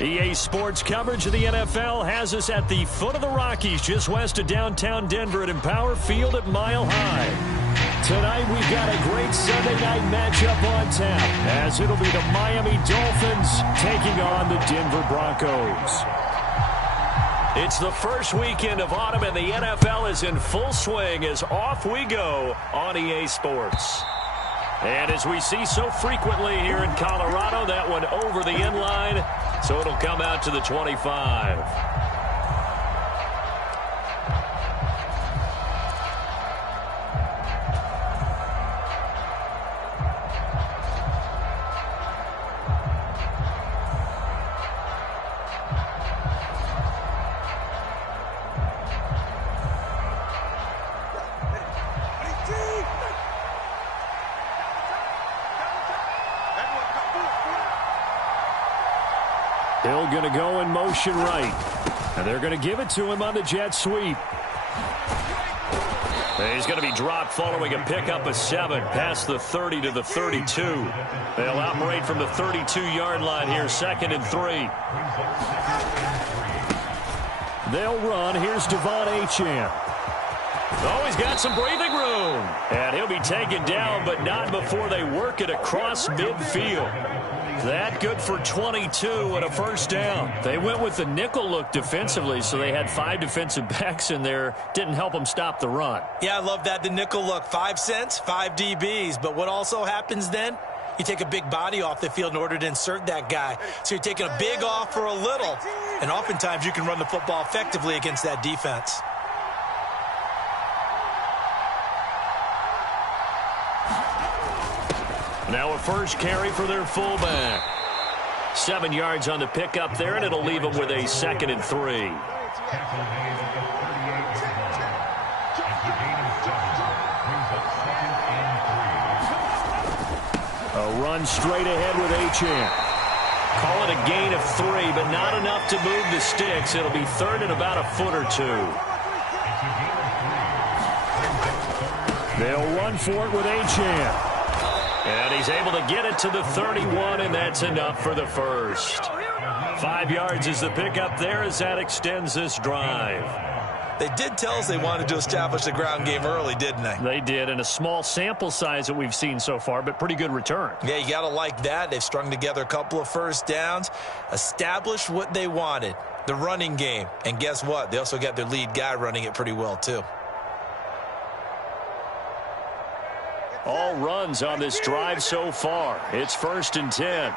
EA Sports coverage of the NFL has us at the foot of the Rockies, just west of downtown Denver at Empower Field at Mile High. Tonight we've got a great Sunday night matchup on tap, as it'll be the Miami Dolphins taking on the Denver Broncos. It's the first weekend of autumn, and the NFL is in full swing as off we go on EA Sports. And as we see so frequently here in Colorado, that one over the end line, so it'll come out to the 25. Hill going to go in motion right. And they're going to give it to him on the jet sweep. He's going to be dropped following a pickup of 7 past the 30 to the 32. They'll operate from the 32-yard line here, 2nd and 3. They'll run. Here's Devon Achane. Oh, he's got some breathing room. And he'll be taken down, but not before they work it across midfield. That good for 22 and a first down. They went with the nickel look defensively, so they had 5 defensive backs in there. Didn't help them stop the run. Yeah, I love that, the nickel look. 5 cents, 5 DBs. But what also happens then? You take a big body off the field in order to insert that guy. So you're taking a big off for a little. And oftentimes you can run the football effectively against that defense. Now a first carry for their fullback. 7 yards on the pickup there, and it'll leave them with a 2nd and 3. A run straight ahead with Achane. Call it a gain of 3, but not enough to move the sticks. It'll be 3rd and about a foot or 2. They'll run for it with Achane. And he's able to get it to the 31, and that's enough for the first. 5 yards is the pickup there as that extends this drive. They did tell us they wanted to establish the ground game early, didn't they? They did, and a small sample size that we've seen so far, but pretty good return. Yeah, you got to like that. They've strung together a couple of first downs, established what they wanted, the running game. And guess what? They also got their lead guy running it pretty well, too. All runs on this drive so far. It's 1st and 10.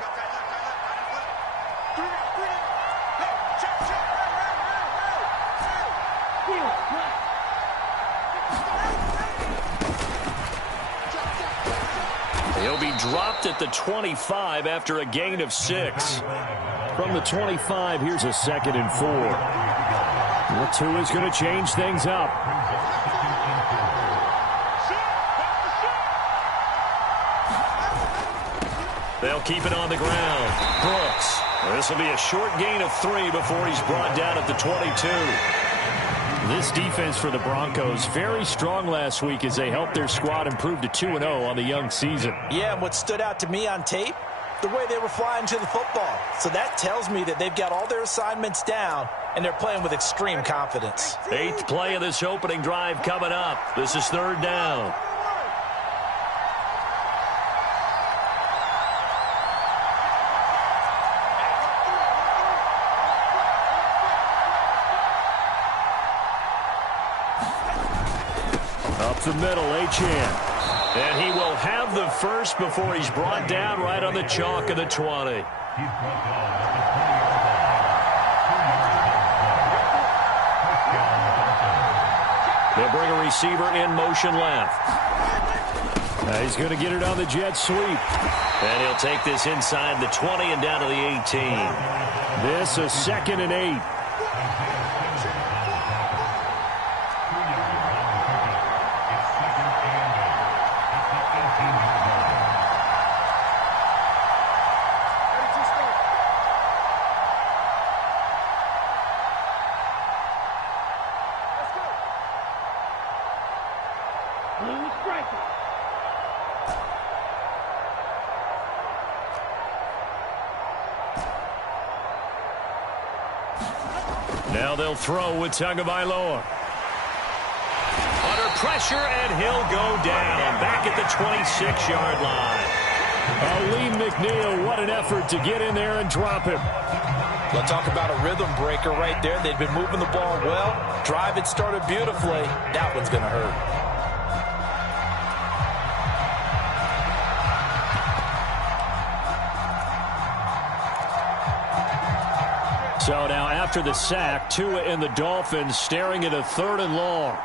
He'll be dropped at the 25 after a gain of 6. From the 25, here's a 2nd and 4. The 2 is going to change things up. They'll keep it on the ground. Brooks. This will be a short gain of 3 before he's brought down at the 22. This defense for the Broncos, very strong last week as they helped their squad improve to 2-0 on the young season. Yeah, and what stood out to me on tape, the way they were flying to the football. So that tells me that they've got all their assignments down, and they're playing with extreme confidence. 8th play of this opening drive coming up. This is 3rd down. Up the middle, Achane. And he will have the first before he's brought down right on the chalk of the 20. They'll bring a receiver in motion left. He's going to get it on the jet sweep. And he'll take this inside the 20 and down to the 18. This is 2nd and 8. Now they'll throw with Tagovailoa. Under pressure, and he'll go down. Back at the 26-yard line. Lee McNeil, what an effort to get in there and drop him. We'll talk about a rhythm breaker right there. They've been moving the ball well. Drive had started beautifully. That one's going to hurt. So now after the sack, Tua and the Dolphins staring at a 3rd and long.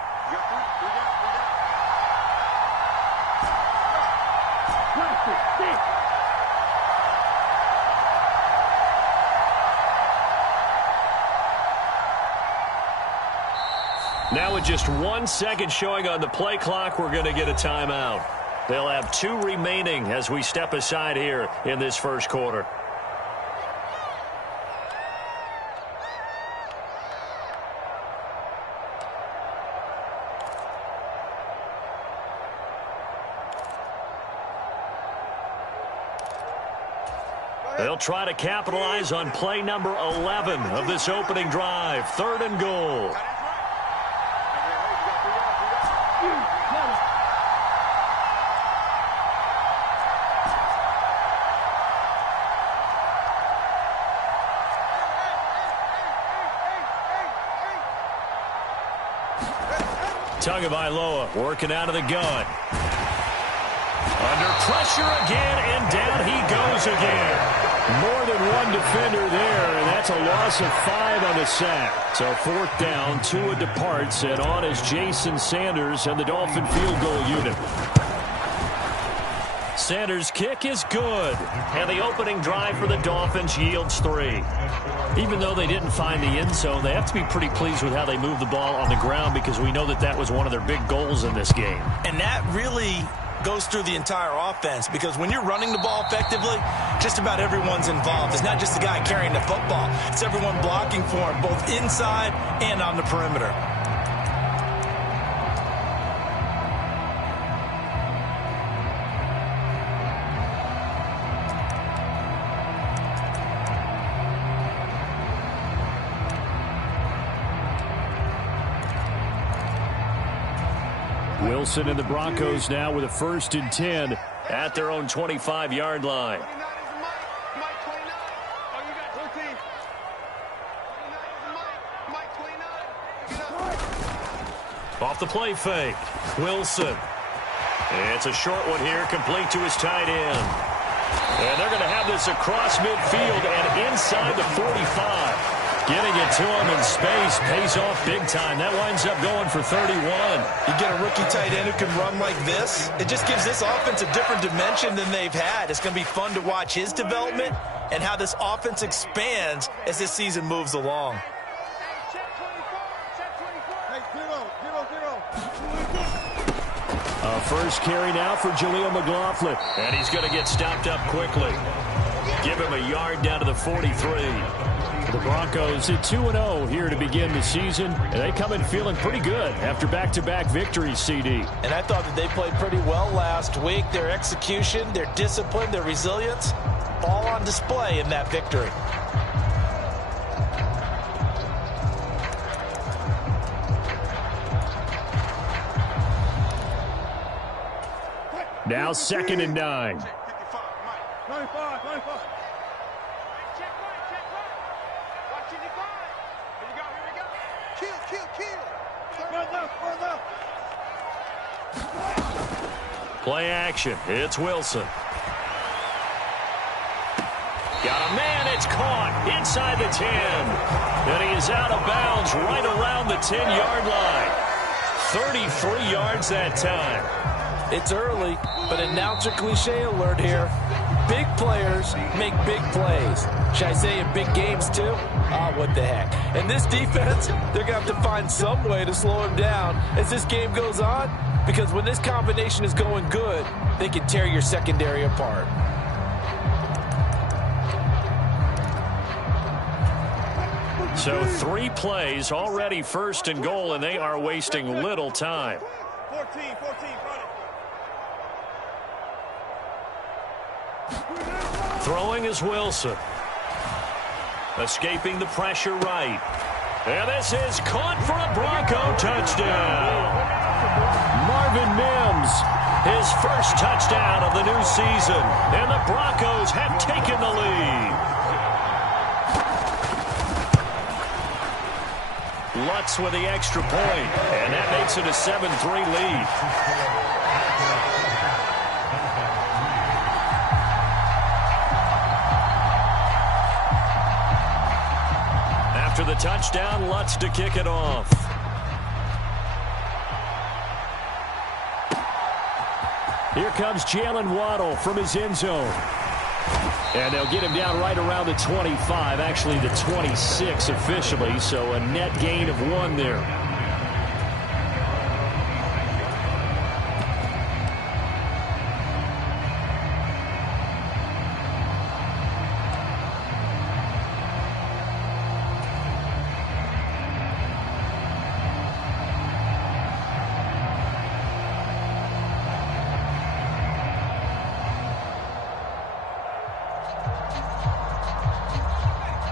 Now with just 1 second showing on the play clock, we're going to get a timeout. They'll have 2 remaining as we step aside here in this first quarter. They'll try to capitalize on play number 11 of this opening drive. 3rd and goal. Tagovailoa working out of the gun. Under pressure again, and down he goes again. More than one defender there, and that's a loss of 5 on the sack. So 4th down, Tua departs, and on is Jason Sanders and the Dolphin field goal unit. Sanders' kick is good, and the opening drive for the Dolphins yields 3. Even though they didn't find the end zone, they have to be pretty pleased with how they moved the ball on the ground, because we know that that was one of their big goals in this game. And that really goes through the entire offense, because when you're running the ball effectively, just about everyone's involved. It's not just the guy carrying the football. It's everyone blocking for him, both inside and on the perimeter. Wilson and the Broncos now with a 1st and 10 at their own 25-yard line. Off the play fake, Wilson. It's a short one here, complete to his tight end. And they're going to have this across midfield and inside the 45. Getting it to him in space pays off big time. That winds up going for 31. You get a rookie tight end who can run like this, it just gives this offense a different dimension than they've had. It's going to be fun to watch his development and how this offense expands as this season moves along. First carry now for Jaleel McLaughlin. And he's going to get stopped up quickly. Give him a yard down to the 43. The Broncos at 2-0 here to begin the season. And they come in feeling pretty good after back-to-back victories, CD. And I thought that they played pretty well last week. Their execution, their discipline, their resilience, all on display in that victory. Now 2nd and 9. Play action. It's Wilson. Got a man. It's caught inside the 10. And he is out of bounds right around the 10-yard line. 33 yards that time. It's early, but announcer cliche alert here. Big players make big plays. Should I say in big games too? Ah, what the heck. And this defense, they're going to have to find some way to slow him down as this game goes on, because when this combination is going good, they can tear your secondary apart. So 3 plays, already 1st and goal, and they are wasting little time. 14, Throwing is Wilson. Escaping the pressure right. And this is caught for a Bronco touchdown. Marvin Mims, his first touchdown of the new season. And the Broncos have taken the lead. Lutz with the extra point. And that makes it a 7-3 lead. After the touchdown, Lutz to kick it off. Here comes Jalen Waddle from his end zone. And they'll get him down right around the 25, actually the 26 officially, so a net gain of 1 there.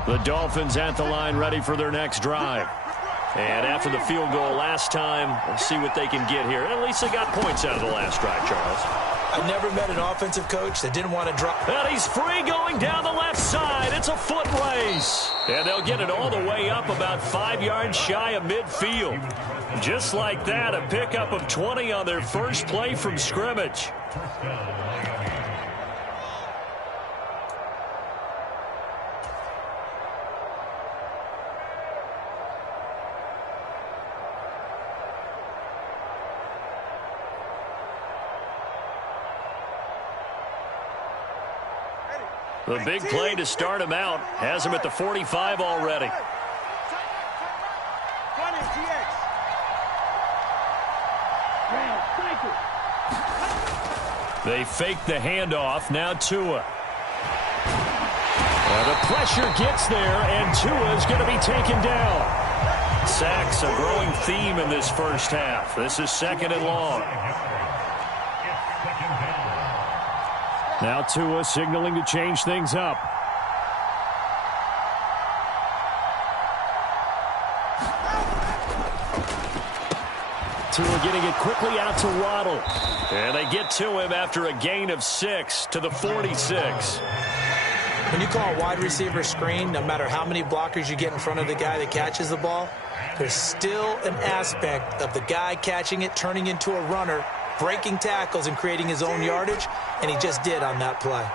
The Dolphins at the line ready for their next drive. And after the field goal last time, we'll see what they can get here. At least they got points out of the last drive, Charles. I've never met an offensive coach that didn't want to drop. And he's free going down the left side. It's a foot race. And they'll get it all the way up about 5 yards shy of midfield. Just like that, a pickup of 20 on their first play from scrimmage. The big play to start him out has him at the 45 already. They fake the handoff. Now Tua. The pressure gets there, and Tua is going to be taken down. Sacks a growing theme in this first half. This is 2nd and long. Now Tua signaling to change things up. Tua getting it quickly out to Waddle. And they get to him after a gain of 6 to the 46. When you call a wide receiver screen, no matter how many blockers you get in front of the guy that catches the ball, there's still an aspect of the guy catching it, turning into a runner, breaking tackles and creating his own yardage, and he just did on that play.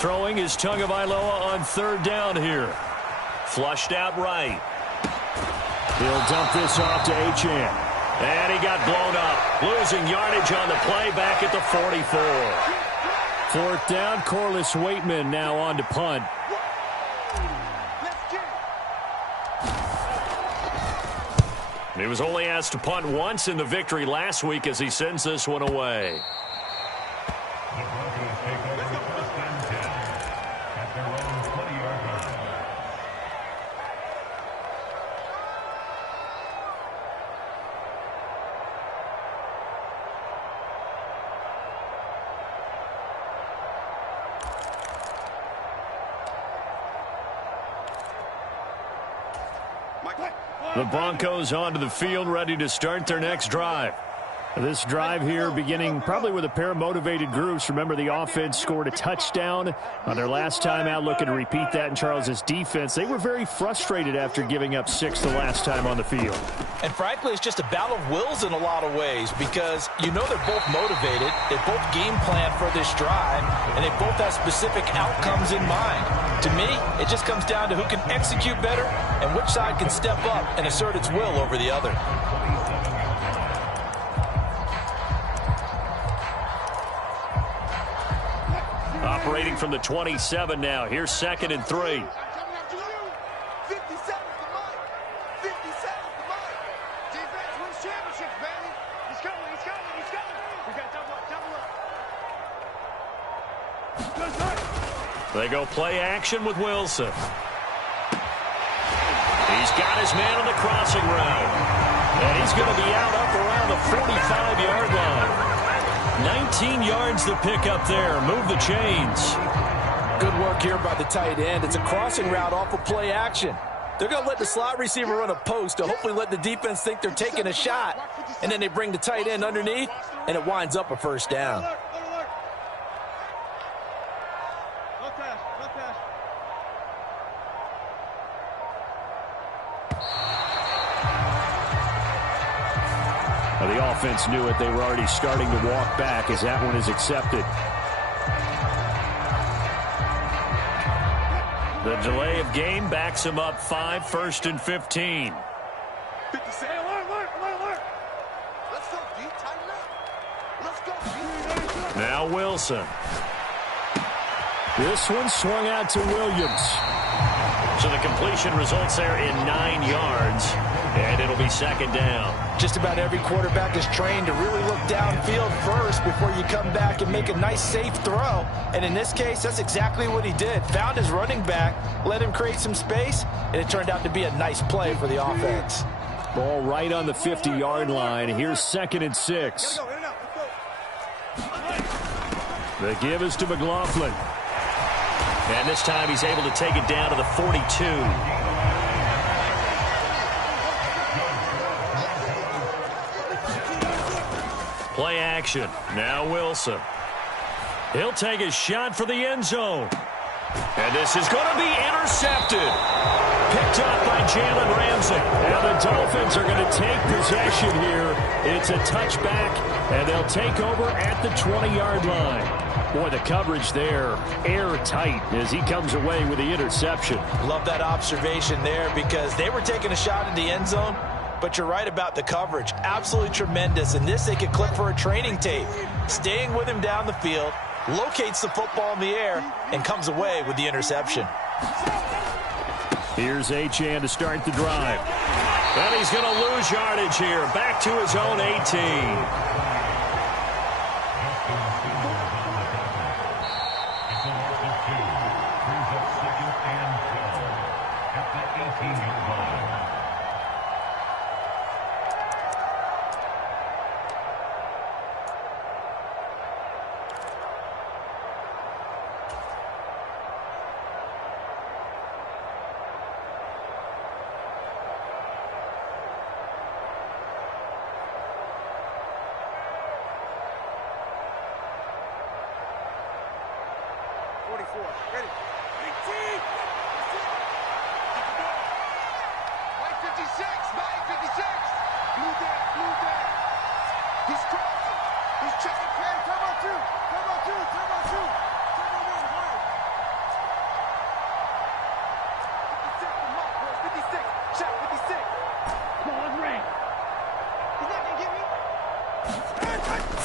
Throwing is Tagovailoa on 3rd down here. Flushed out right. He'll dump this off to Achane. And he got blown up. Losing yardage on the play back at the 44. 4th down, Corliss Waitman now on to punt. He was only asked to punt once in the victory last week as he sends this one away. The Broncos onto the field, ready to start their next drive. This drive here beginning probably with a pair of motivated groups. Remember, the offense scored a touchdown on their last time out, looking to repeat that in Charles's defense. They were very frustrated after giving up 6 the last time on the field. And frankly, it's just a battle of wills in a lot of ways because you know they're both motivated. They both game plan for this drive, and they both have specific outcomes in mind. To me, it just comes down to who can execute better and which side can step up and assert its will over the other. Operating from the 27 now. Here's 2nd and 3. They go play action with Wilson. He's got his man on the crossing route. And he's going to be out up around the 45-yard line. 19 yards to pick up there. Move the chains. Good work here by the tight end. It's a crossing route off of play action. They're going to let the slot receiver run a post to hopefully let the defense think they're taking a shot. And then they bring the tight end underneath, and it winds up a first down. Well, the offense knew it. They were already starting to walk back as that one is accepted. The delay of game backs him up 5, 1st and 15. Now Wilson. This one swung out to Williams. So the completion results there in 9 yards, and it'll be second down. Just about every quarterback is trained to really look downfield first before you come back and make a nice, safe throw. And in this case, that's exactly what he did. Found his running back, let him create some space, and it turned out to be a nice play for the offense. Ball right on the 50-yard line. Here's 2nd and 6. The give is to McLaughlin. And this time he's able to take it down to the 42. Play action. Now Wilson. He'll take a shot for the end zone. And this is going to be intercepted. Picked up by Jalen Ramsey. And the Dolphins are going to take possession here. It's a touchback, and they'll take over at the 20-yard line. Boy, the coverage there, airtight as he comes away with the interception. Love that observation there because they were taking a shot in the end zone, but you're right about the coverage. Absolutely tremendous. And this they could clip for a training tape. Staying with him down the field, locates the football in the air, and comes away with the interception. Here's Achane to start the drive. And he's going to lose yardage here. Back to his own 18.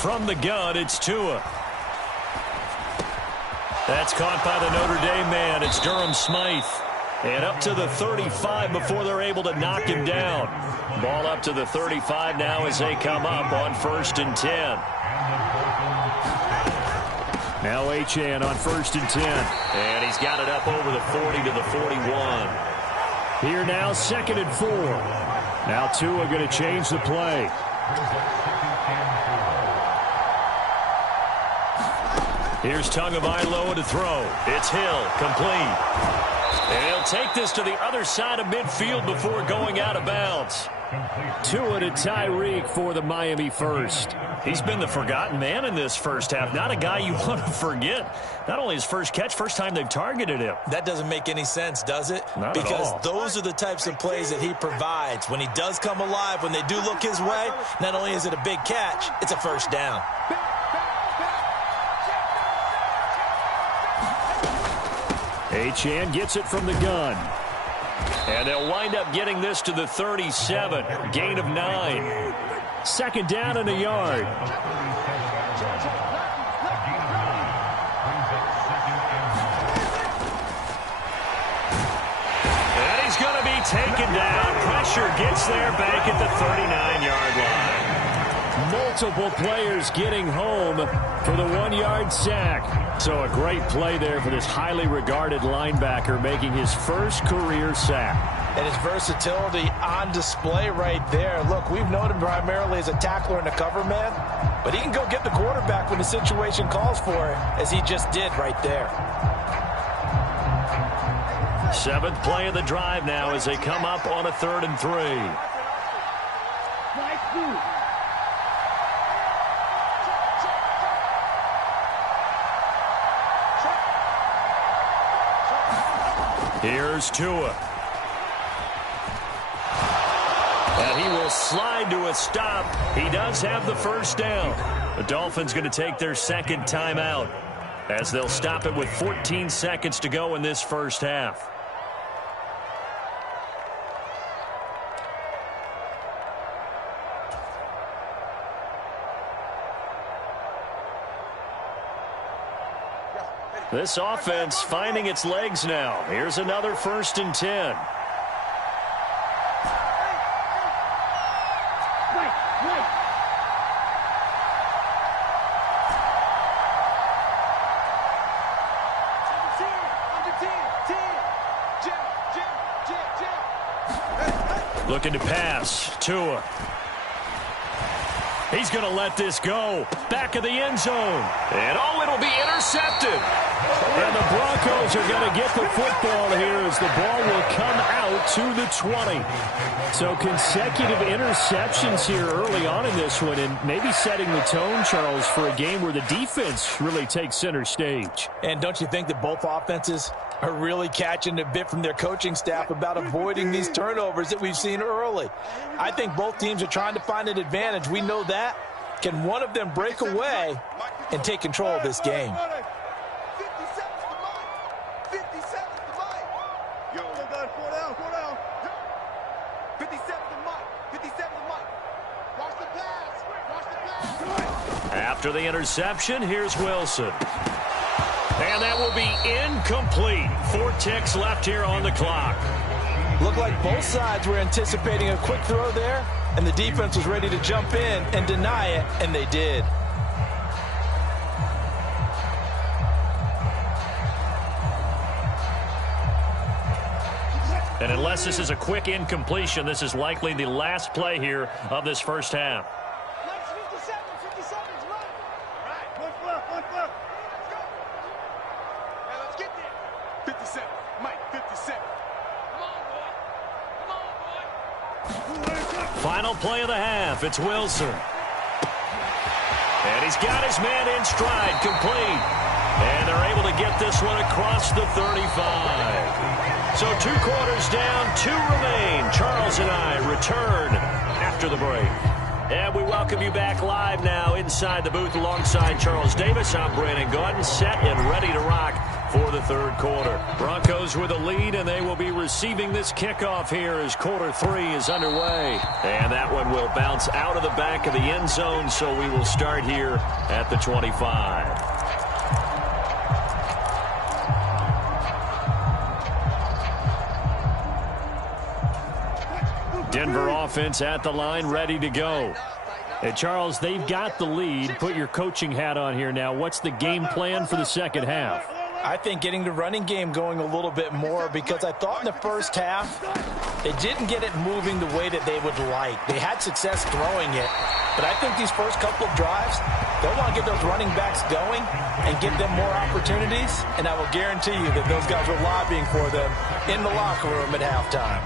From the gun, it's Tua. That's caught by the Notre Dame man. It's Durham Smythe. And up to the 35 before they're able to knock him down. Ball up to the 35 now as they come up on 1st and 10. Now Achane on 1st and 10. And he's got it up over the 40 to the 41. Here now, 2nd and 4. Now Tua going to change the play. Here's Tagovailoa to throw. It's Hill, complete. And he'll take this to the other side of midfield before going out of bounds. Tua to Tyreek for the Miami first. He's been the forgotten man in this first half. Not a guy you want to forget. Not only his first catch, first time they've targeted him. That doesn't make any sense, does it? Not because at all. Those are the types of plays that he provides. When he does come alive, when they do look his way, not only is it a big catch, it's a first down. Achane gets it from the gun. And they'll wind up getting this to the 37. Gain of 9. 2nd down and a yard. And he's going to be taken down. Pressure gets there back at the 39-yard line. Multiple players getting home for the 1-yard sack. So a great play there for this highly regarded linebacker making his first career sack. And his versatility on display right there. Look, we've known him primarily as a tackler and a cover man, but he can go get the quarterback when the situation calls for it, as he just did right there. 7th play of the drive now as they come up on a 3rd and 3. Here's Tua. And he will slide to a stop. He does have the first down. The Dolphins going to take their 2nd timeout as they'll stop it with 14 seconds to go in this first half. This offense finding its legs now. Here's another 1st and 10. Looking to pass. Tua. He's going to let this go. Back of the end zone. And it'll be intercepted. And the Broncos are going to get the football here as the ball will come out to the 20. So consecutive interceptions here early on in this one, and maybe setting the tone, Charles, for a game where the defense really takes center stage. And don't you think that both offenses are really catching a bit from their coaching staff about avoiding these turnovers that we've seen early? I think both teams are trying to find an advantage. We know that. Can one of them break away and take control of this game? After the interception, here's Wilson. And that will be incomplete. 4 ticks left here on the clock. Looked like both sides were anticipating a quick throw there, and the defense was ready to jump in and deny it, and they did. And unless this is a quick incompletion, this is likely the last play here of this first half. Final play of the half. It's Wilson. And he's got his man in stride, complete. And they're able to get this one across the 35. So 2 quarters down, 2 remain. Charles and I return after the break. And we welcome you back live now inside the booth alongside Charles Davis. I'm Brandon Gaudin, set and ready to rock for the 3rd quarter. Broncos with a lead, and they will be receiving this kickoff here as quarter 3 is underway. And that one will bounce out of the back of the end zone, so we will start here at the 25. Denver offense at the line, ready to go. And Charles, they've got the lead. Put your coaching hat on here now. What's the game plan for the second half? I think getting the running game going a little bit more, because I thought in the first half they didn't get it moving the way that they would like. They had success throwing it, but I think these first couple of drives, they'll want to get those running backs going and give them more opportunities, and I will guarantee you that those guys were lobbying for them in the locker room at halftime.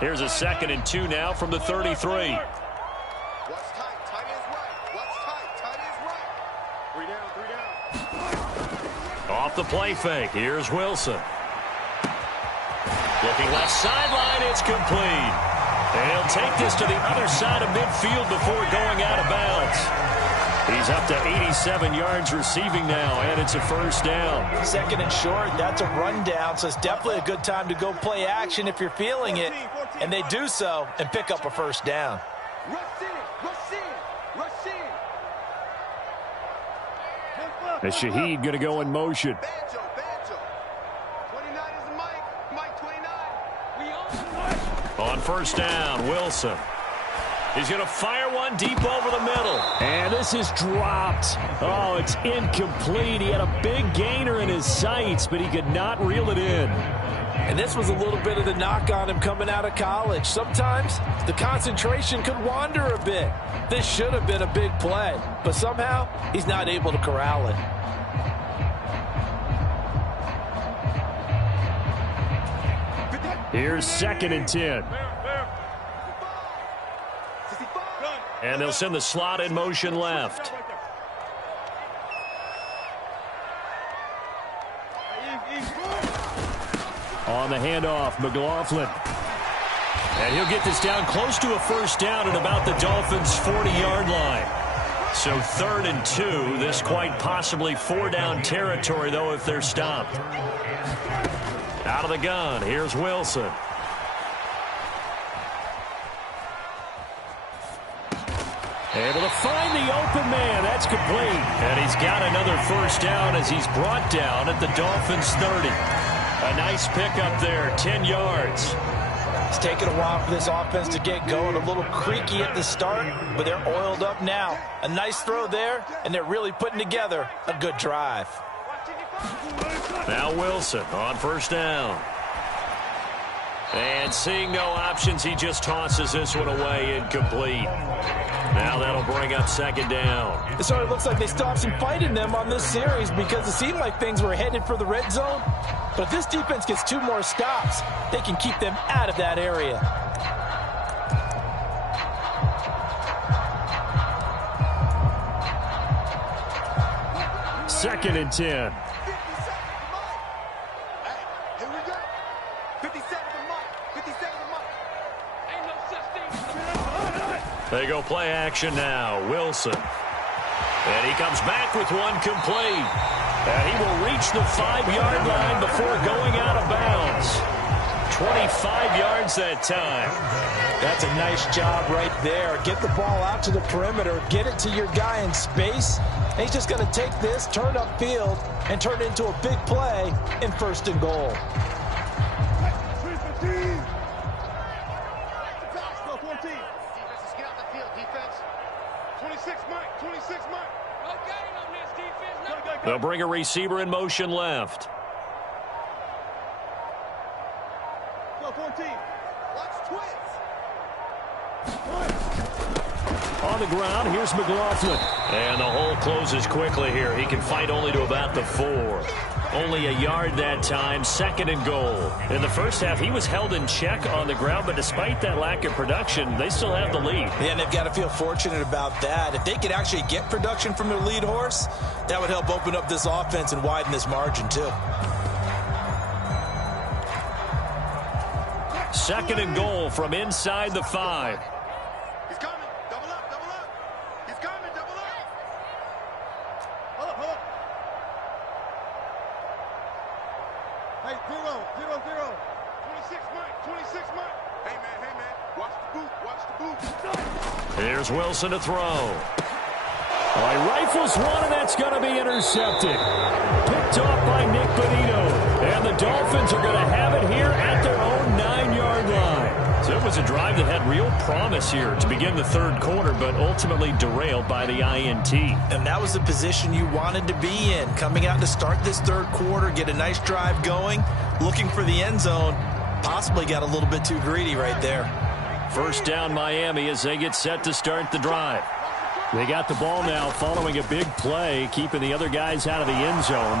Here's a 2nd and 2 now from the 33. What's tight? Tight is right. What's tight? Tight is right. 3 down. Off the play fake. Here's Wilson. Looking left sideline. It's complete. And he'll take this to the other side of midfield before going out of bounds. He's up to 87 yards receiving now, and it's a first down. 2nd and short, that's a rundown, so it's definitely a good time to go play action if you're feeling it. And they do so and pick up a first down. And Shaheed going to go in motion. On first down, Wilson. He's going to fire one deep over the middle. And this is dropped. Oh, it's incomplete. He had a big gainer in his sights, but he could not reel it in. And this was a little bit of the knock on him coming out of college. Sometimes the concentration could wander a bit. This should have been a big play, but somehow he's not able to corral it. Here's 2nd and 10. And they'll send the slot in motion left. On the handoff, McLaughlin. And he'll get this down close to a first down at about the Dolphins' 40-yard line. So 3rd and 2. This quite possibly 4-down territory, though, if they're stopped. Out of the gun, here's Wilson. Able to find the open man. That's complete. And he's got another first down as he's brought down at the Dolphins' 30. A nice pickup there, 10 yards. It's taken a while for this offense to get going. A little creaky at the start, but they're oiled up now. A nice throw there, and they're really putting together a good drive. Now Wilson on first down. And seeing no options, he just tosses this one away, incomplete. Now that'll bring up 2nd down. It sort of looks like they still have some fight in them on this series because it seemed like things were headed for the red zone. But if this defense gets 2 more stops, they can keep them out of that area. Second and 10. They go play action now. Wilson. And he comes back with one complete. And he will reach the 5-yard line before going out of bounds. 25 yards that time. That's a nice job right there. Get the ball out to the perimeter. Get it to your guy in space. And he's just going to take this, turn upfield, and turn it into a big play in 1st and goal. They'll bring a receiver in motion left. On the ground, here's McLaughlin. And the hole closes quickly here. He can fight only to about the 4. Only a yard that time, 2nd and goal. In the first half, he was held in check on the ground, but despite that lack of production, they still have the lead. Yeah, and they've got to feel fortunate about that. If they could actually get production from their lead horse, that would help open up this offense and widen this margin, too. 2nd and goal from inside the 5. He's coming. Double up, double up. He's coming, double up. Hold up, hold up. Hey, 0, 0. 26 Mike, 26 Mike. Hey, man. Watch the boot, watch the boot. Here's Wilson to throw. Oh, he rifles one, and that's going to be intercepted. Picked off by Nick Bonito. And the Dolphins are going to have it here at their own 9-yard line. So it was a drive that had real promise here to begin the 3rd quarter, but ultimately derailed by the INT. And that was the position you wanted to be in. Coming out to start this 3rd quarter, get a nice drive going, looking for the end zone. Possibly got a little bit too greedy right there. First down Miami as they get set to start the drive. They got the ball now following a big play, keeping the other guys out of the end zone.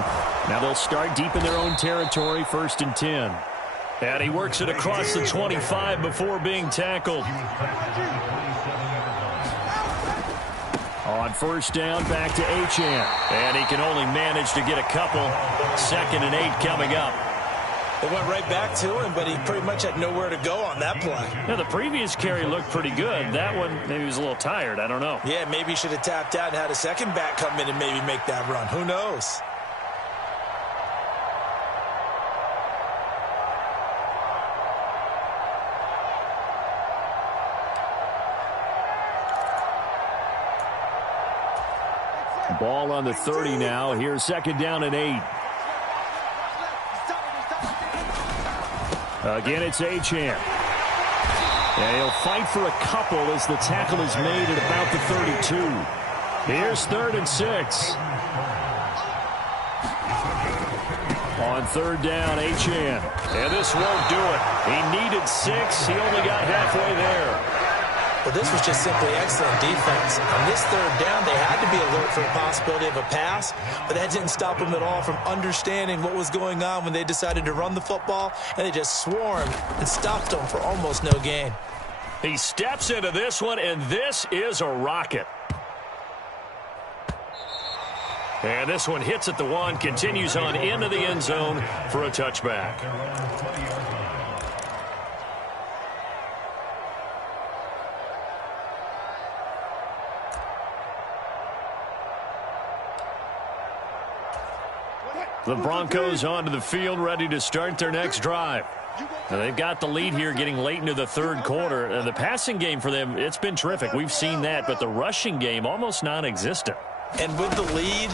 Now they'll start deep in their own territory, 1st and 10. And he works it across the 25 before being tackled. On first down, back to Achane. And he can only manage to get a couple. 2nd and 8 coming up. They went right back to him, but he pretty much had nowhere to go on that play. Now, the previous carry looked pretty good. That one, maybe he was a little tired. I don't know. Yeah, maybe he should have tapped out and had a second back come in and maybe make that run. Who knows? Ball on the 30 now. Here's 2nd down and 8. Again, it's Achane. And he'll fight for a couple as the tackle is made at about the 32. Here's 3rd and 6. On 3rd down, Achane. And this won't do it. He needed 6. He only got halfway there. Well, this was just simply excellent defense. On this 3rd down, they had to be alert for the possibility of a pass, but that didn't stop them at all from understanding what was going on when they decided to run the football, and they just swarmed and stopped them for almost no gain. He steps into this one, and this is a rocket. And this one hits at the 1, continues on into the end zone for a touchback. The Broncos onto the field, ready to start their next drive. Now they've got the lead here getting late into the 3rd quarter. The passing game for them, it's been terrific. We've seen that, but the rushing game almost non-existent. And with the lead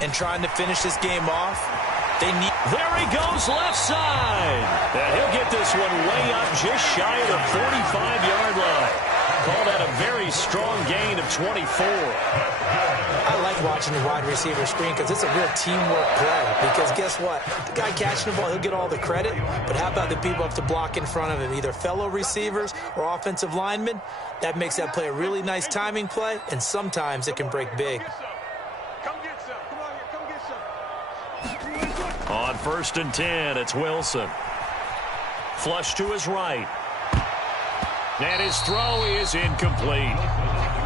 and trying to finish this game off, they need... There he goes, left side. And he'll get this one way up just shy of the 45-yard line. Call that a very strong gain of 24. I like watching the wide receiver screen because it's a real teamwork play. Because guess what? The guy catching the ball, he'll get all the credit. But how about the people up to block in front of him, either fellow receivers or offensive linemen? That makes that play a really nice timing play, and sometimes it can break big. Come get some. Come on here. Come get some. On 1st and 10, it's Wilson. Flush to his right. And his throw is incomplete.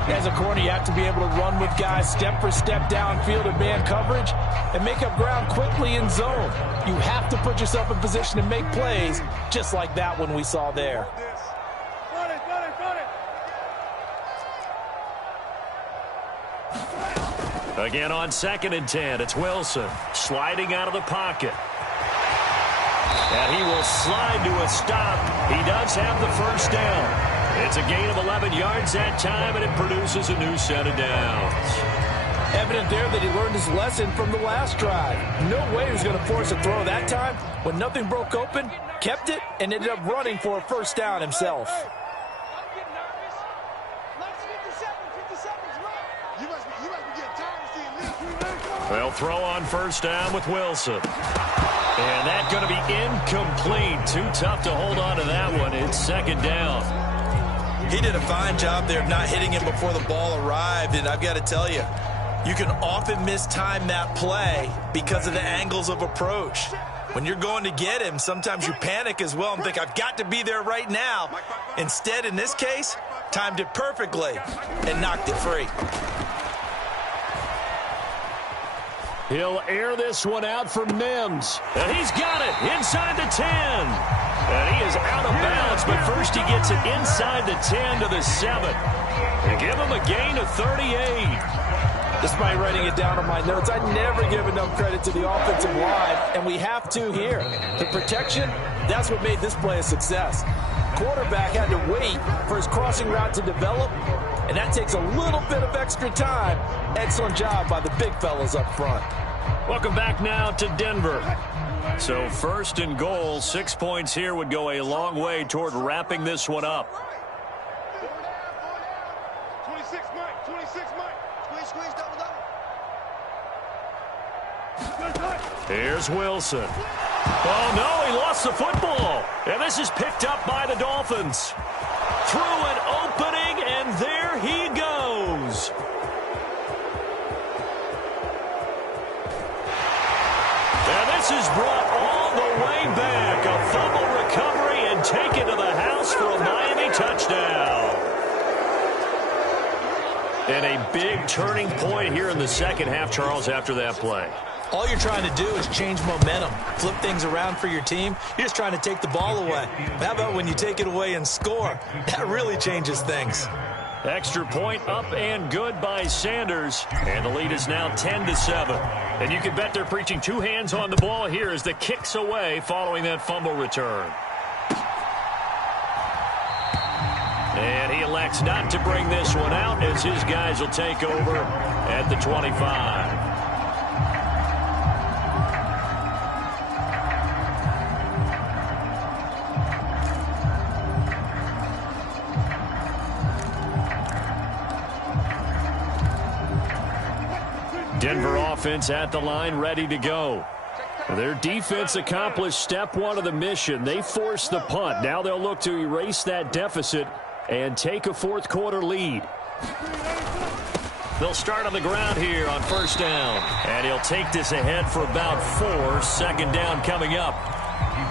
As a corner, you have to be able to run with guys step for step downfield in man coverage and make up ground quickly in zone. You have to put yourself in position to make plays, just like that one we saw there. Again on 2nd and 10, it's Wilson sliding out of the pocket. And he will slide to a stop. He does have the 1st down. It's a gain of 11 yards that time, and it produces a new set of downs. Evident there that he learned his lesson from the last drive. No way he was going to force a throw that time. When nothing broke open, kept it, and ended up running for a 1st down himself. They'll throw on 1st down with Wilson. And that's going to be incomplete. Too tough to hold on to that one. It's 2nd down. He did a fine job there of not hitting him before the ball arrived, and I've got to tell you, you can often mistime that play because of the angles of approach. When you're going to get him, sometimes you panic as well and think, I've got to be there right now. Instead, in this case, timed it perfectly and knocked it free. He'll air this one out for Mims. And he's got it inside the 10. And he is out of bounds, but first he gets it inside the 10 to the 7. And give him a gain of 38. Despite writing it down on my notes, I never give enough credit to the offensive line, and we have to here. The protection, that's what made this play a success. Quarterback had to wait for his crossing route to develop, and that takes a little bit of extra time. Excellent job by the big fellas up front. Welcome back now to Denver. So 1st and goal, 6 points here would go a long way toward wrapping this one up. 26 Mike, 26 Mike. Squeeze, double. Here's Wilson. Oh, no, he lost the football. And this is picked up by the Dolphins. Through an opening, and there he goes. And this is brought all the way back. A fumble recovery and taken to the house for a Miami touchdown. And a big turning point here in the 2nd half, Charles, after that play. All you're trying to do is change momentum, flip things around for your team. You're just trying to take the ball away. But how about when you take it away and score? That really changes things. Extra point up and good by Sanders. And the lead is now 10-7. And you can bet they're preaching 2 hands on the ball here as the kick's away following that fumble return. And he elects not to bring this one out as his guys will take over at the 25. Denver offense at the line, ready to go. Their defense accomplished step one of the mission. They forced the punt. Now they'll look to erase that deficit and take a fourth quarter lead. They'll start on the ground here on first down. And he'll take this ahead for about 4. Second down coming up.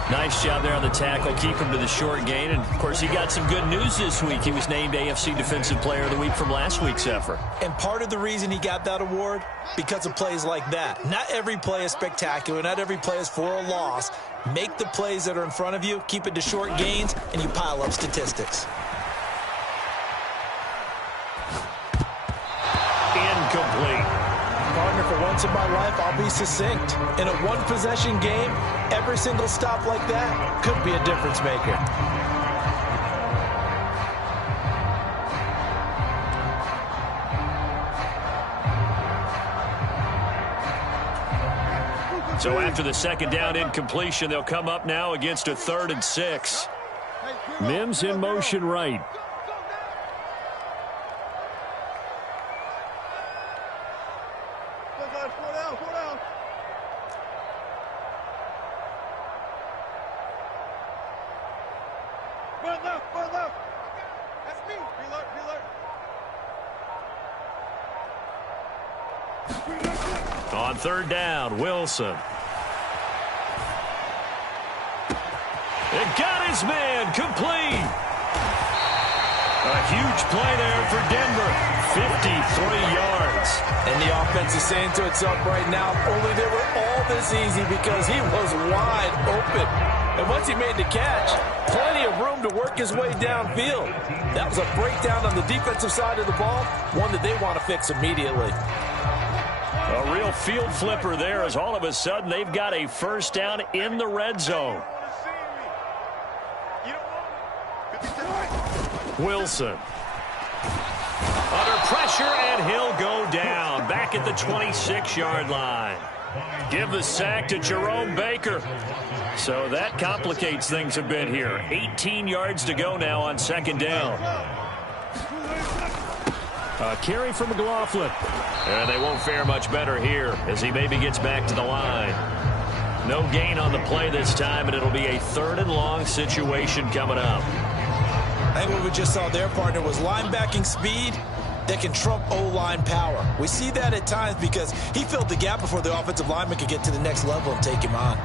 Nice job there on the tackle. Keep him to the short gain. And, of course, he got some good news this week. He was named AFC Defensive Player of the Week from last week's effort. And part of the reason he got that award, because of plays like that. Not every play is spectacular. Not every play is for a loss. Make the plays that are in front of you, keep it to short gains, and you pile up statistics. Incomplete. Partner, for once in my life, I'll be succinct. In a one-possession game, every single stop like that could be a difference maker. So after the second down incompletion, they'll come up now against a 3rd and 6. Mims in motion right. On 3rd down, Wilson. It got his man complete. A huge play there for Denver. 53 yards. And the offense is saying to itself right now, only they were all this easy because he was wide open. And once he made the catch, plenty of room to work his way downfield. That was a breakdown on the defensive side of the ball, one that they want to fix immediately. A real field flipper there as all of a sudden they've got a first down in the red zone. Wilson. Under pressure, and he'll go down. Back at the 26-yard line. Give the sack to Jerome Baker. So that complicates things a bit here. 18 yards to go now on second down. A carry from McLaughlin. And they won't fare much better here as he maybe gets back to the line. No gain on the play this time, and it'll be a 3rd and long situation coming up. I think what we just saw there, partner, was linebacking speed that can trump O-line power. We see that at times because he filled the gap before the offensive lineman could get to the next level and take him on.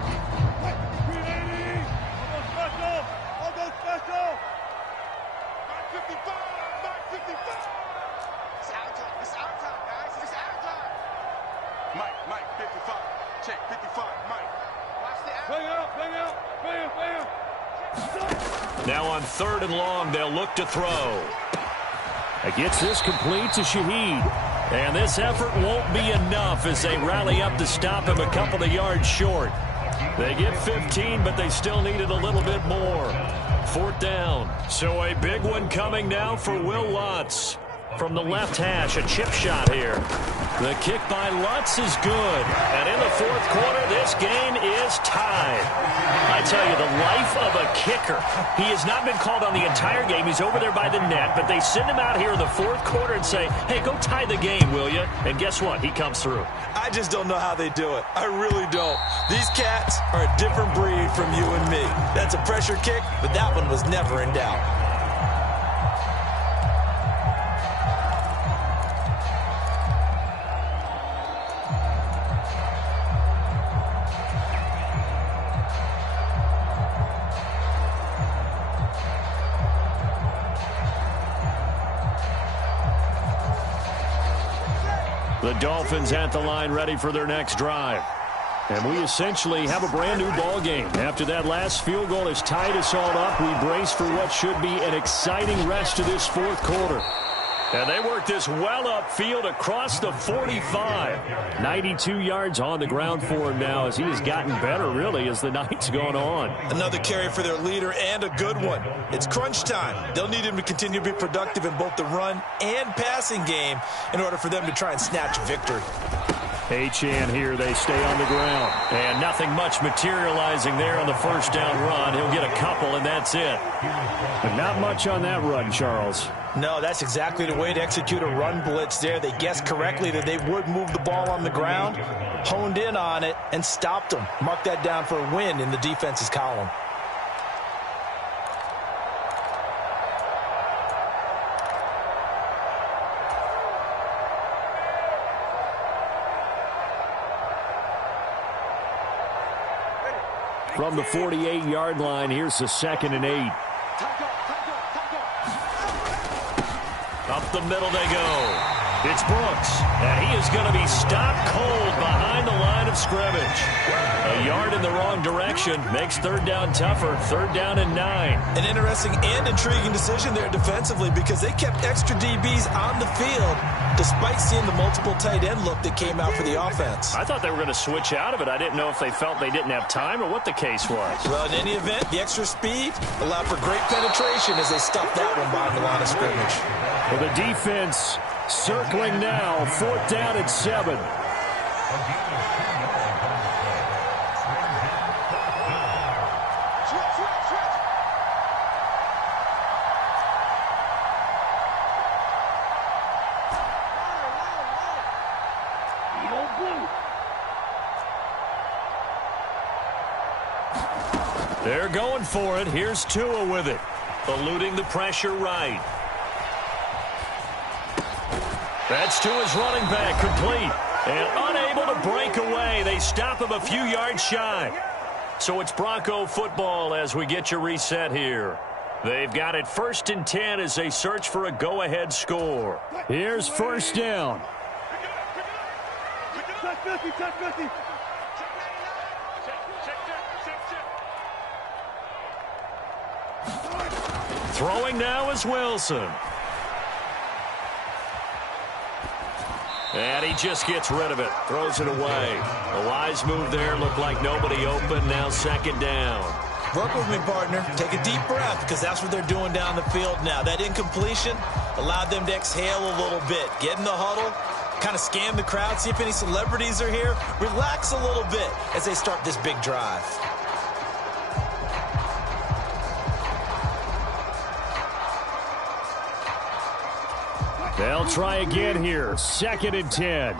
Now on 3rd and long, they'll look to throw. It gets this complete to Shaheed. And this effort won't be enough as they rally up to stop him a couple of yards short. They get 15, but they still needed a little bit more. 4th down. So a big one coming now for Will Lutz. From the left hash, a chip shot here. The kick by Lutz is good. And in the 4th quarter, this game is tied. I tell you, the life of a kicker. He has not been called on the entire game. He's over there by the net, but they send him out here in the 4th quarter and say, hey, go tie the game, will you? And guess what? He comes through. I just don't know how they do it. I really don't. These cats are a different breed from you and me. That's a pressure kick, but that one was never in doubt. The Dolphins at the line ready for their next drive. And we essentially have a brand new ball game. After that last field goal has tied us all up, we brace for what should be an exciting rest to this 4th quarter. And they work this well upfield across the 45. 92 yards on the ground for him now as he has gotten better, really, as the night's gone on. Another carry for their leader and a good one. It's crunch time. They'll need him to continue to be productive in both the run and passing game in order for them to try and snatch victory. Achane here, they stay on the ground. And nothing much materializing there on the first down run. He'll get a couple, and that's it. But not much on that run, Charles. No, that's exactly the way to execute a run blitz there. They guessed correctly that they would move the ball on the ground, honed in on it, and stopped them. Mark that down for a win in the defense's column. From the 48-yard line, here's the 2nd and 8. Up the middle they go. It's Brooks, and he is going to be stopped cold behind the line of scrimmage. A yard in the wrong direction makes third down tougher. 3rd down and 9. An interesting and intriguing decision there defensively because they kept extra DBs on the field despite seeing the multiple tight end look that came out for the offense. I thought they were going to switch out of it. I didn't know if they felt they didn't have time or what the case was. Well, in any event, the extra speed allowed for great penetration as they stuffed that one behind the line of scrimmage. Well, the defense circling now. 4th down and 7. They're going for it. Here's Tua with it. Eluding the pressure right. That's Tua's running back, complete. And unable to break away. They stop him a few yards shy. So it's Bronco football as we get you reset here. They've got it 1st and 10 as they search for a go-ahead score. Here's 1st down. Throwing now is Wilson. And he just gets rid of it. Throws it away. A wise move there. Looked like nobody open. Now 2nd down. Work with me, partner. Take a deep breath because that's what they're doing down the field now. That incompletion allowed them to exhale a little bit. Get in the huddle. Kind of scan the crowd. See if any celebrities are here. Relax a little bit as they start this big drive. They'll try again here. 2nd and 10.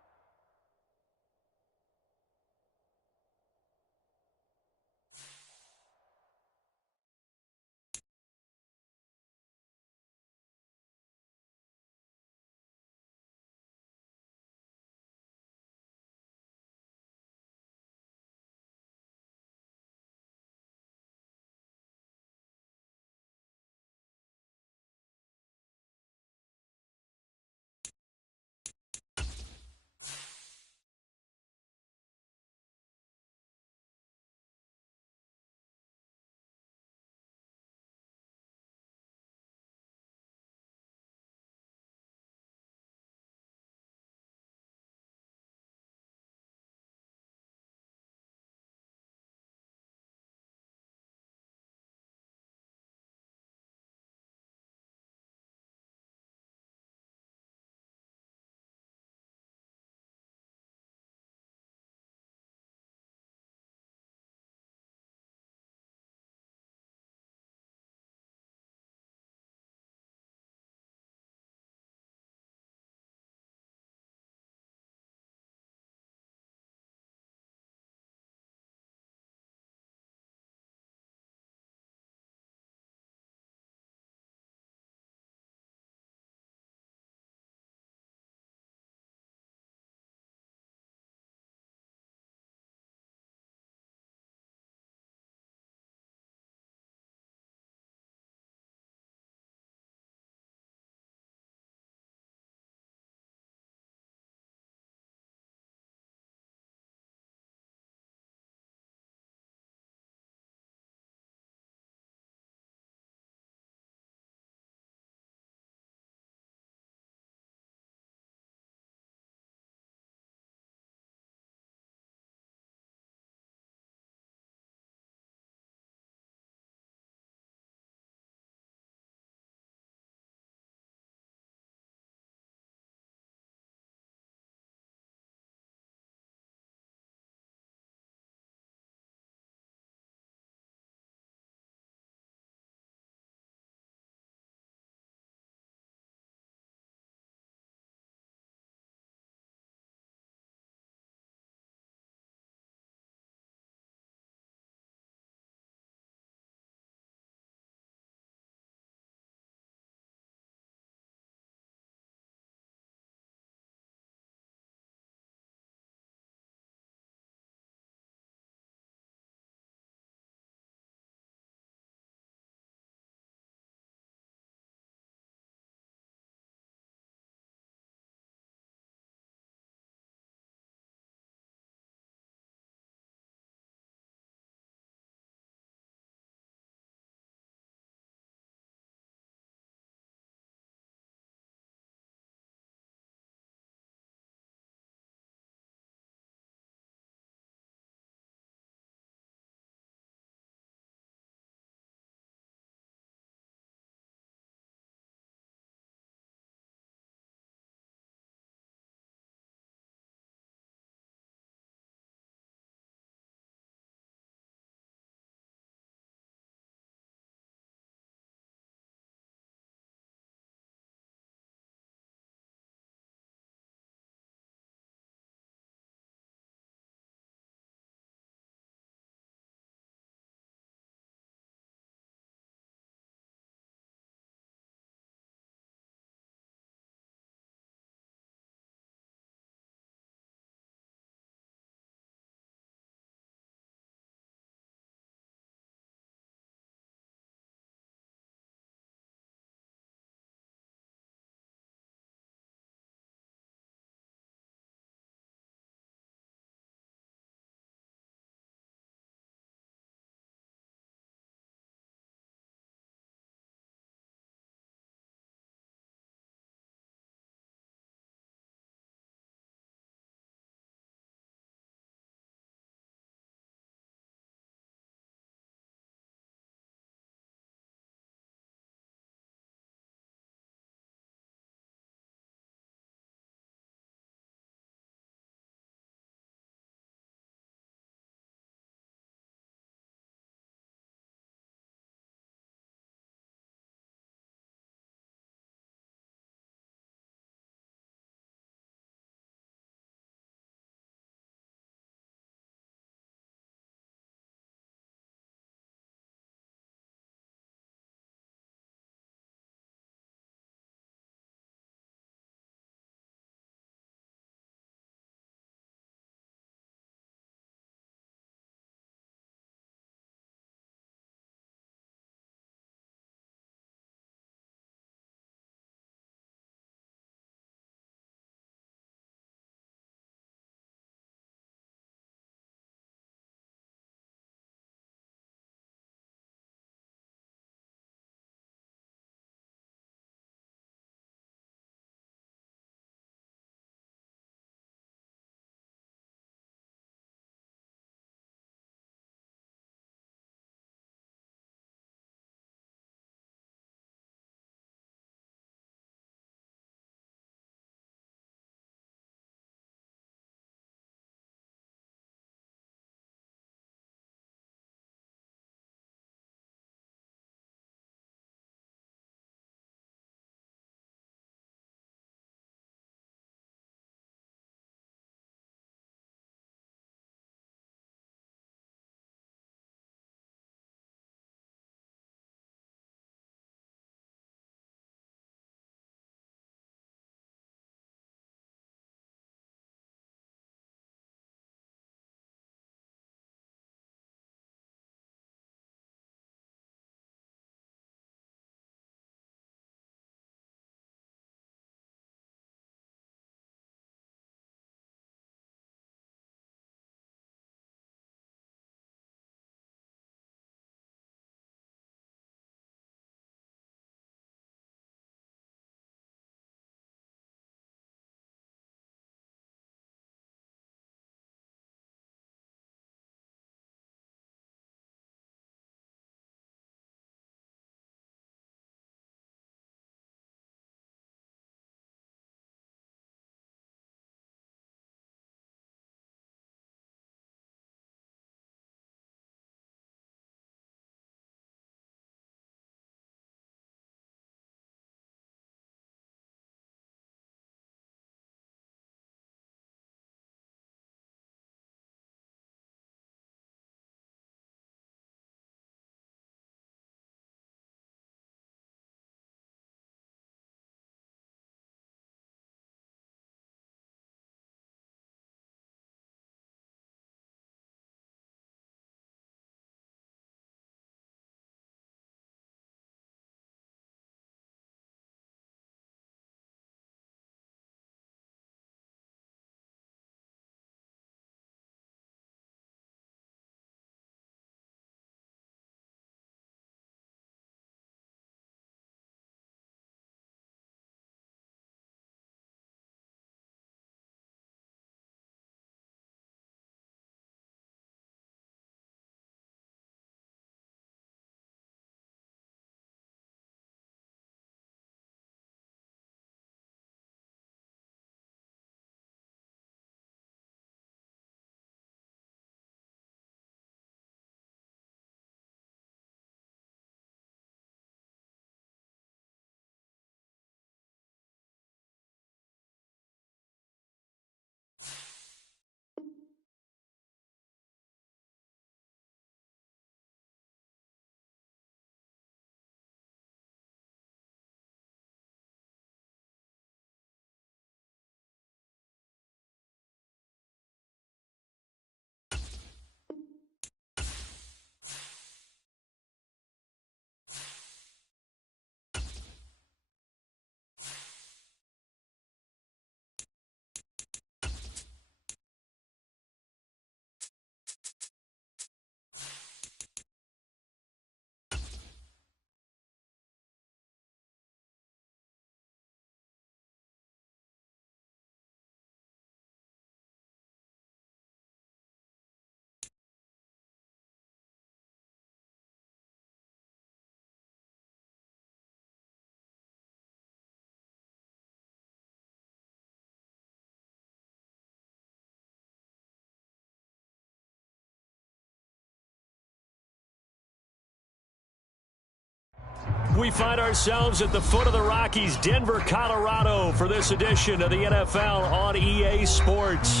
we find ourselves at the foot of the Rockies, Denver, Colorado, for this edition of the NFL on EA Sports.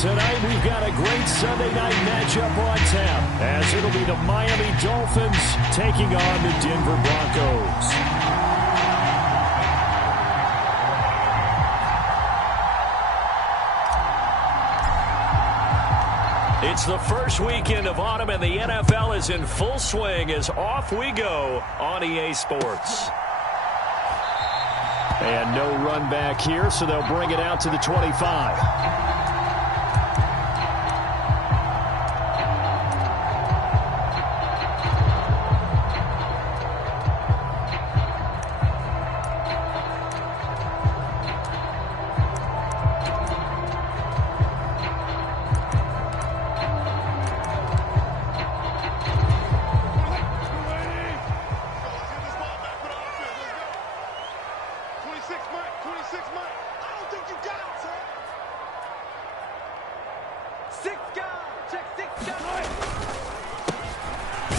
Tonight, we've got a great Sunday night matchup on tap, as it'll be the Miami Dolphins taking on the Denver Broncos. It's the first weekend of autumn, and the NFL is in full swing as off we go on EA Sports. And no run back here, so they'll bring it out to the 25.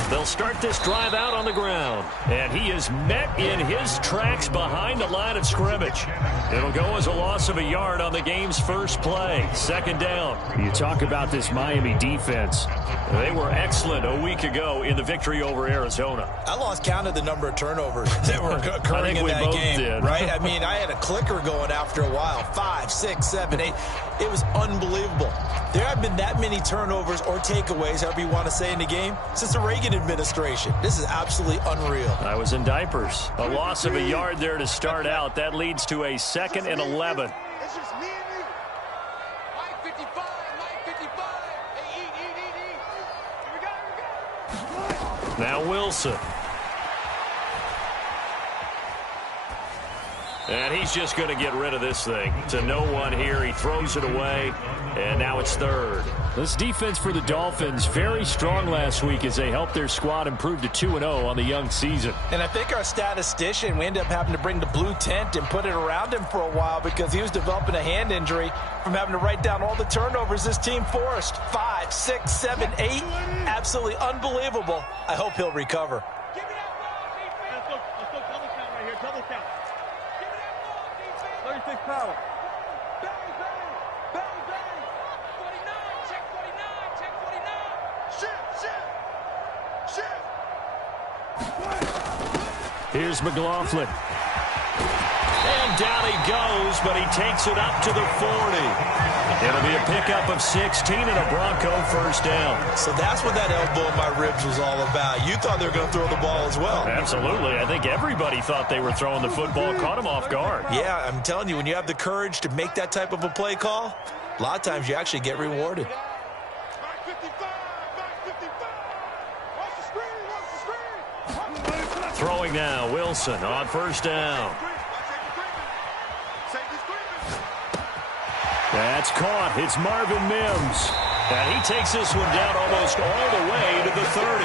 They'll start this drive out on the ground, and he is met in his tracks behind the line of scrimmage. It'll go as a loss of a yard on the game's first play. Second down. You talk about this Miami defense. They were excellent a week ago in the victory over Arizona. I lost count of the number of turnovers that were occurring in that game, right? I mean, I had a clicker going after a while. 5, 6, 7, 8. It was unbelievable. There have been that many turnovers or takeaways, however you want to say, in the game since the Reagan administration. This is absolutely unreal. I was in diapers. A loss of a yard there to start out. That leads to a 2nd and 11. It's just me and you. Mike 55, Mike 55. Hey, eat. Here we go. Now Wilson. And he's just going to get rid of this thing. To no one here. He throws it away. And now it's 3rd. This defense for the Dolphins, very strong last week as they helped their squad improve to 2-0 on the young season. And I think our statistician, we ended up having to bring the blue tent and put it around him for a while because he was developing a hand injury from having to write down all the turnovers this team forced. 5, 6, 7, 8. Absolutely unbelievable. I hope he'll recover. Give me that ball, defense. Let's go double count right here. Double count. Give me that ball, defense. 36 power. Here's McLaughlin. And down he goes, but he takes it up to the 40. It'll be a pickup of 16 and a Bronco first down. So that's what that elbow in my ribs was all about. You thought they were going to throw the ball as well. Absolutely. I think everybody thought they were throwing the football, caught him off guard. Yeah, I'm telling you, when you have the courage to make that type of a play call, a lot of times you actually get rewarded. Throwing now, Wilson on first down. That's caught. It's Marvin Mims. And he takes this one down almost all the way to the 30.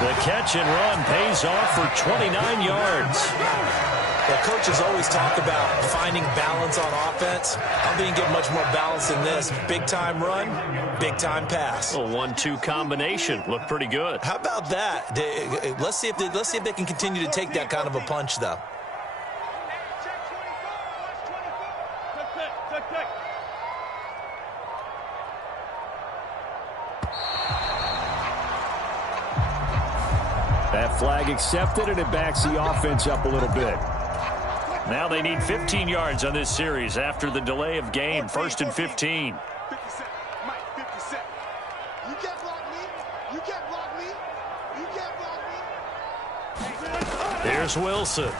The catch and run pays off for 29 yards. Well, coaches always talk about finding balance on offense. I don't think you get much more balance than this. Big-time run, big-time pass. A 1-2 combination. Looked pretty good. How about that? Let's see if they can continue to take that kind of a punch, though. That flag accepted, and it backs the offense up a little bit. Now they need 15 yards on this series after the delay of game. 1st and 15. 57. Mike, 57. You can't block me. You can't block me. You can't block me. Here's Wilson.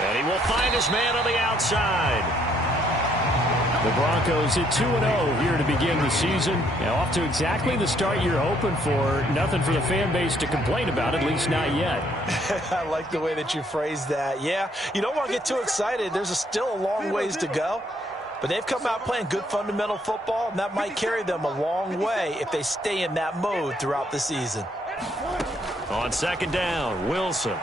And he will find his man on the outside. The Broncos hit 2-0 here to begin the season. Now off to exactly the start you're hoping for. Nothing for the fan base to complain about, at least not yet. I like the way that you phrased that. Yeah, you don't want to get too excited. There's still a long ways to go. But they've come out playing good fundamental football, and that might carry them a long way if they stay in that mode throughout the season. On 2nd down, Wilson.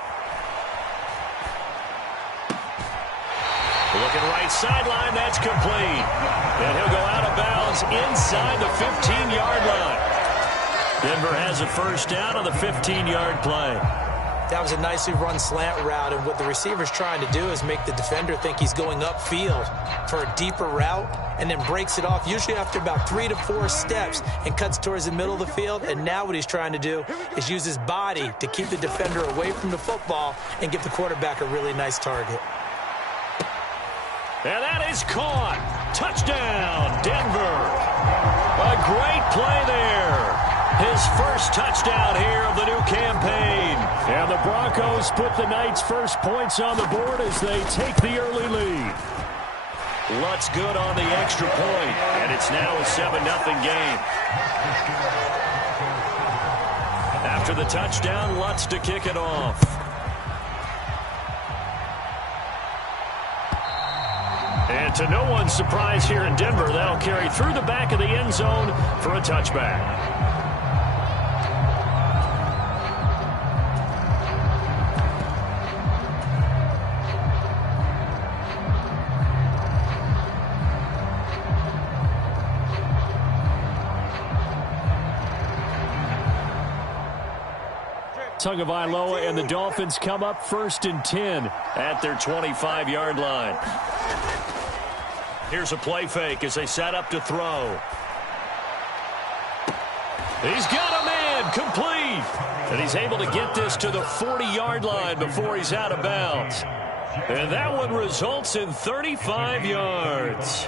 Looking right sideline, that's complete. And he'll go out of bounds inside the 15-yard line. Denver has a first down on the 15-yard play. That was a nicely run slant route, and what the receiver's trying to do is make the defender think he's going upfield for a deeper route and then breaks it off, usually after about 3 to 4 steps, and cuts towards the middle of the field. And now what he's trying to do is use his body to keep the defender away from the football and give the quarterback a really nice target. And that is caught. Touchdown, Denver. A great play there. His first touchdown here of the new campaign. And the Broncos put the Knights' first points on the board as they take the early lead. Lutz good on the extra point, and it's now a 7-0 game. After the touchdown, Lutz to kick it off. And to no one's surprise here in Denver, that'll carry through the back of the end zone for a touchback. Tagovailoa and the Dolphins come up 1st and 10 at their 25-yard line. Here's a play fake as they set up to throw. He's got a man complete. And he's able to get this to the 40-yard line before he's out of bounds. And that one results in 35 yards.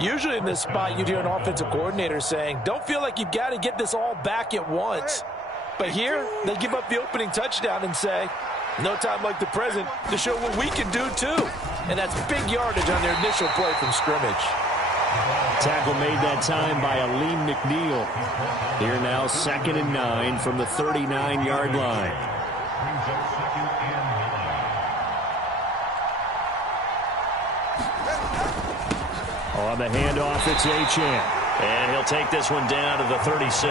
Usually in this spot, you'd hear an offensive coordinator saying, don't feel like you've got to get this all back at once. But here, they give up the opening touchdown and say, no time like the present to show what we can do too. And that's big yardage on their initial play from scrimmage. Tackle made that time by Aleem McNeil. Here now 2nd and 9 from the 39-yard line. On the handoff, it's Achane. And he'll take this one down to the 36.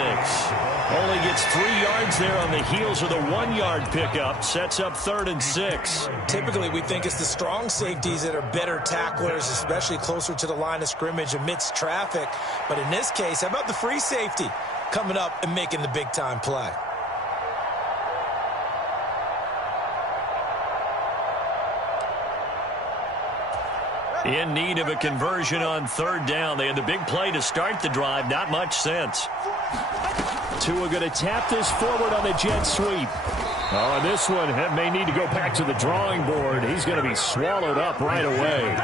Only gets 3 yards there on the heels of the 1-yard pickup. Sets up 3rd and 6. Typically, we think it's the strong safeties that are better tacklers, especially closer to the line of scrimmage amidst traffic. But in this case, how about the free safety coming up and making the big-time play? In need of a conversion on 3rd down. They had the big play to start the drive. Not much sense. Tua going to tap this forward on the jet sweep. Oh, and this one may need to go back to the drawing board. He's going to be swallowed up right away.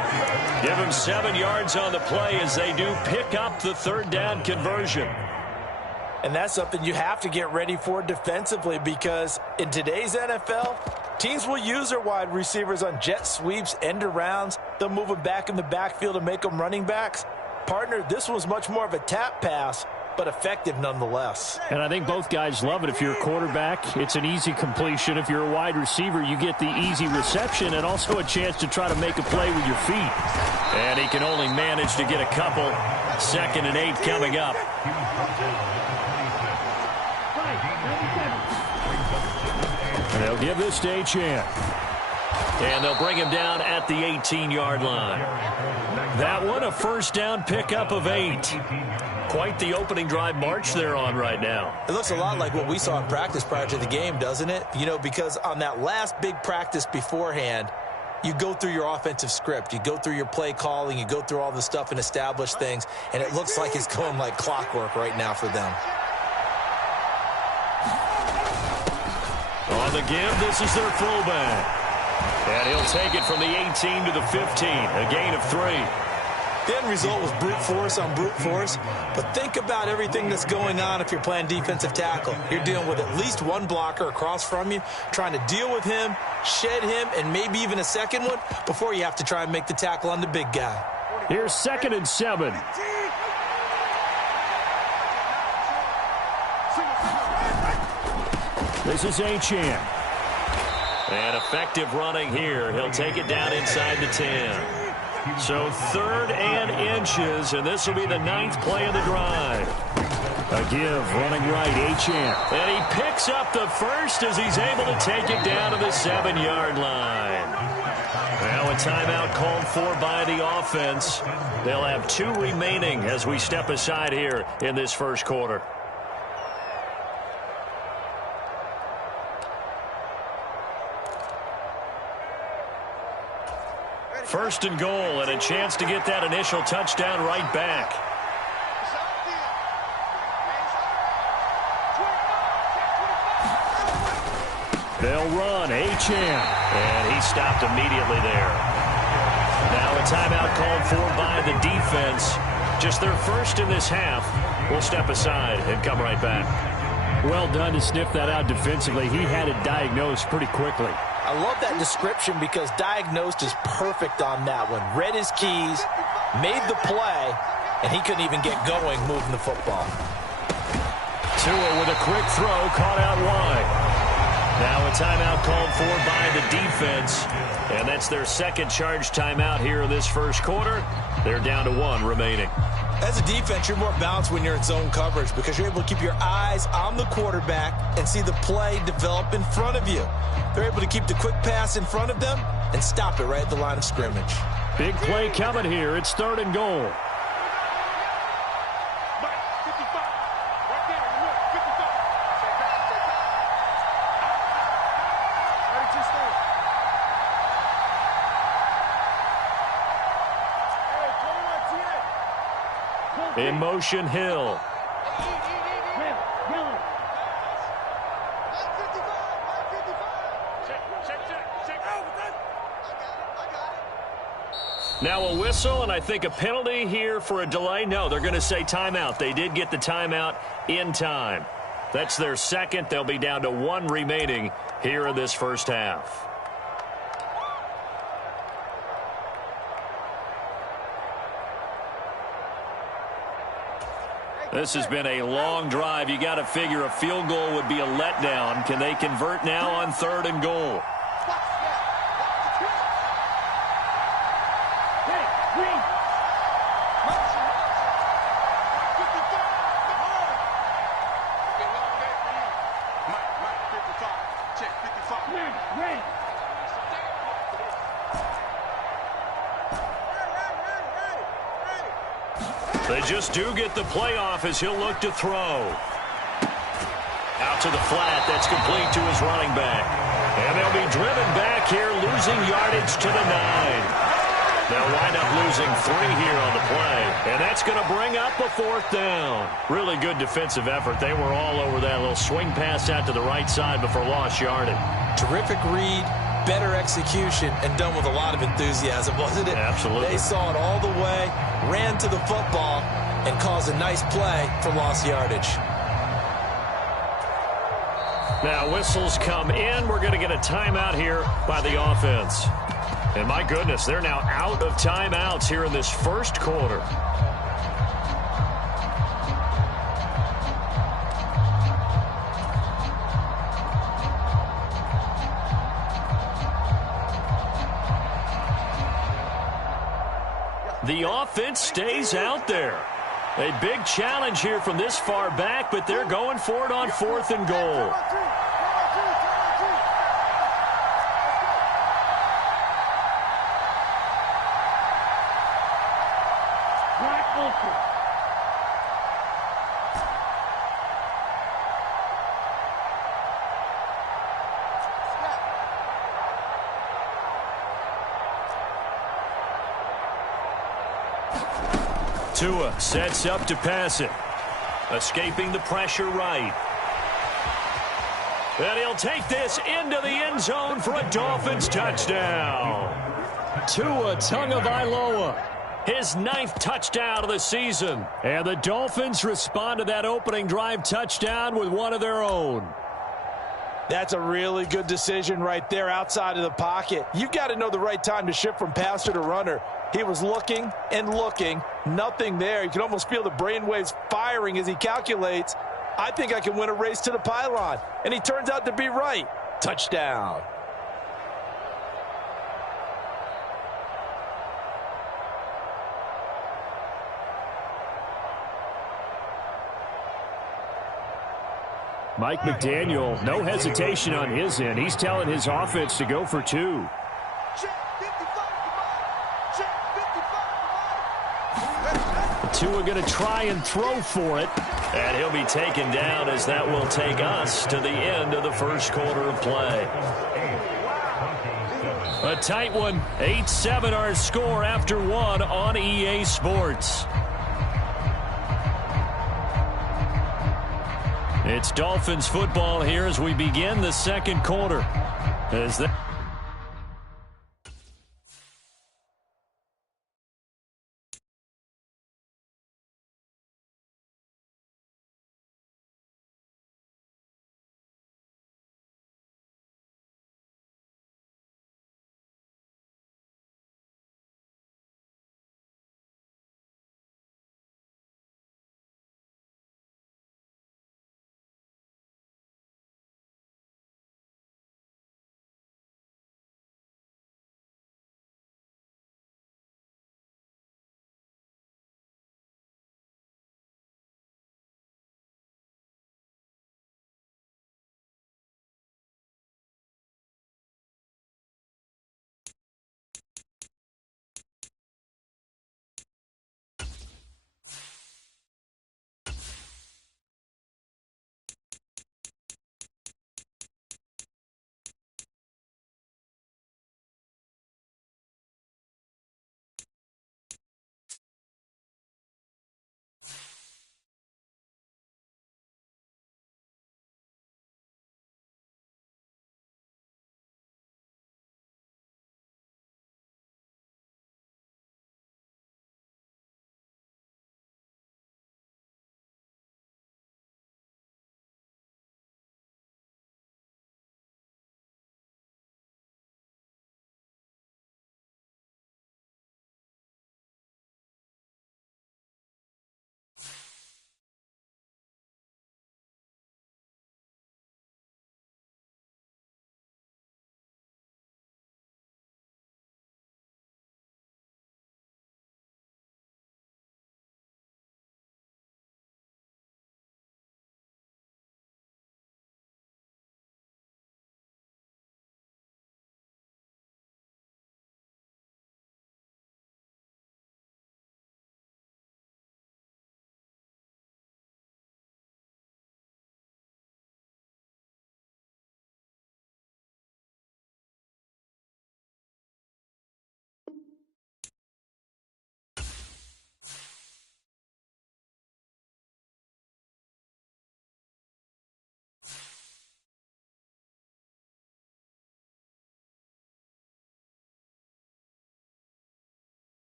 Give him 7 yards on the play as they do pick up the 3rd down conversion. And that's something you have to get ready for defensively, because in today's NFL, teams will use their wide receivers on jet sweeps, end arounds. They'll move them back in the backfield and make them running backs. Partner, this was much more of a tap pass, but effective nonetheless. And I think both guys love it. If you're a quarterback, it's an easy completion. If you're a wide receiver, you get the easy reception and also a chance to try to make a play with your feet. And he can only manage to get a couple. 2nd and 8 coming up. And they'll give this to Achane. And they'll bring him down at the 18-yard line. That one, a 1st down pickup of 8. Quite the opening drive march they're on right now. It looks a lot like what we saw in practice prior to the game, doesn't it? You know, because on that last big practice beforehand, you go through your offensive script. You go through your play calling. You go through all the stuff and establish things. And it looks like it's going like clockwork right now for them. On the give, this is their throwback. And he'll take it from the 18 to the 15, a gain of 3. The end result was brute force on brute force, but think about everything that's going on if you're playing defensive tackle. You're dealing with at least one blocker across from you, trying to deal with him, shed him, and maybe even a second one before you have to try and make the tackle on the big guy. Here's 2nd and 7. This is Achane. And effective running here. He'll take it down inside the 10. So 3rd and inches, and this will be the 9th play of the drive. A give, running right, Achane. And he picks up the first as he's able to take it down to the 7-yard line. Now a timeout called for by the offense. They'll have 2 remaining as we step aside here in this first quarter. First and goal, and a chance to get that initial touchdown right back. They'll run Achane, and he stopped immediately there. Now a timeout called for by the defense. Just their first in this half. We'll step aside and come right back. Well done to sniff that out defensively. He had it diagnosed pretty quickly. I love that description because diagnosed is perfect on that one. Read his keys, made the play, and he couldn't even get going moving the football. Tua with a quick throw, caught out wide. Now a timeout called for by the defense, and that's their second charge timeout here in this first quarter. They're down to 1 remaining. As a defense, you're more balanced when you're in zone coverage because you're able to keep your eyes on the quarterback and see the play develop in front of you. They're able to keep the quick pass in front of them and stop it right at the line of scrimmage. Big play coming here. It's 3rd and goal. In motion, Hill. Now a whistle, and I think a penalty here for a delay. No, they're going to say timeout. They did get the timeout in time. That's their second. They'll be down to 1 remaining here in this first half. This has been a long drive. You got to figure a field goal would be a letdown. Can they convert now on 3rd and goal? They just do get the playoff as he'll look to throw. Out to the flat. That's complete to his running back. And they'll be driven back here, losing yardage to the 9. They'll wind up losing 3 here on the play. And that's going to bring up a 4th down. Really good defensive effort. They were all over that little swing pass out to the right side before lost yardage. Terrific read, better execution, and done with a lot of enthusiasm, wasn't it? Absolutely. They saw it all the way, ran to the football, and caused a nice play for lost yardage. Now whistles come in. We're going to get a timeout here by the offense. And my goodness, they're now out of timeouts here in this first quarter. The offense stays out there. A big challenge here from this far back, but they're going for it on 4th and goal. Tua sets up to pass it. Escaping the pressure right. And he'll take this into the end zone for a Dolphins touchdown. Tua Tagovailoa, his 9th touchdown of the season. And the Dolphins respond to that opening drive touchdown with one of their own. That's a really good decision right there outside of the pocket. You've got to know the right time to shift from passer to runner. He was looking and looking, nothing there. You can almost feel the brainwaves firing as he calculates, I think I can win a race to the pylon. And he turns out to be right. Touchdown. Mike McDaniel, no hesitation on his end. He's telling his offense to go for 2. Tua going to try and throw for it. And he'll be taken down as that will take us to the end of the first quarter of play. A tight one. 8-7 our score after one on EA Sports. It's Dolphins football here as we begin the second quarter. As